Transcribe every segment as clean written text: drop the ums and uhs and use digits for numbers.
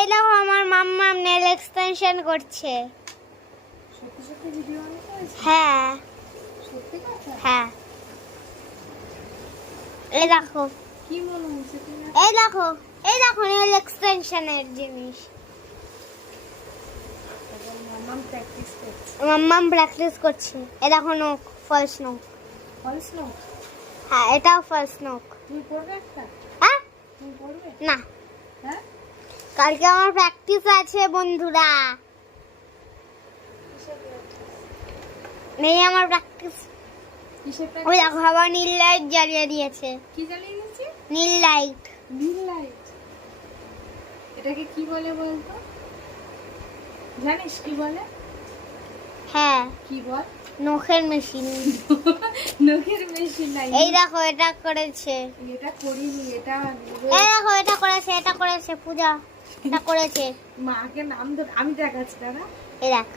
এই দেখো আমার মাম্মা নেল এক্সটেনশন করছে। সত্যি সত্যি ভিডিও অন করেছে? হ্যাঁ সত্যি কথা? হ্যাঁ, এই দেখো কি মনে হচ্ছে তুমি? এই দেখো নেল এক্সটেনশনের জিনিস। মামাম প্র্যাকটিস করছে। মাম্মাম প্র্যাকটিস করছে। এই দেখো নোক, ফলস নোক। ফলস নোক? হ্যাঁ, এটাও ফলস নোক। তুমি পড়বে একটা? হ্যাঁ তুমি পড়বে? না, হ্যাঁ? কালকে আমার প্র্যাকটিস আছে বন্ধুরা। নেই আমার প্র্যাকটিস। কিসের ওই প্র্যাকটিস? দেখো আবার নীল লাইট জ্বালিয়ে দিয়েছে। কি জ্বালিয়ে দিয়েছে? নীল লাইট। নীল লাইট। এটাকে কি বলে বলতো? জানিস কি বলে? হ্যাঁ, কি বল? নখের মেশিন। নখের মেশিন নাই। এই দেখো এটা করেছে। এটা করিনি, এটা এই দেখো এটা করেছে পূজা। এটা করেছে। মাকে নাম ধর, আমি দেখাচ্ছি দাদা। এই দেখ,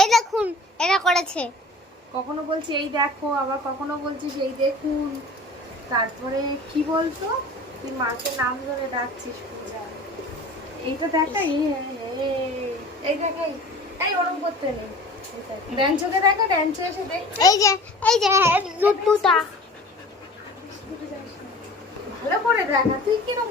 এই দেখুন এটা করেছে। কখনো বলছি এই দেখো, আবার কখনো বলছিস এই দেখুন। তারপরে কি বলতো, তুই মাকে নাম ধরে ডাকছিস পূজা। এইটা দেখা, এই দেখ, এই ওরম করতে নেই। ড্যান্সোকে দেখো, ড্যান্সো এসে দেখছে। এই যে লুটুটা। ভালো করে দেখা, তুই কিরম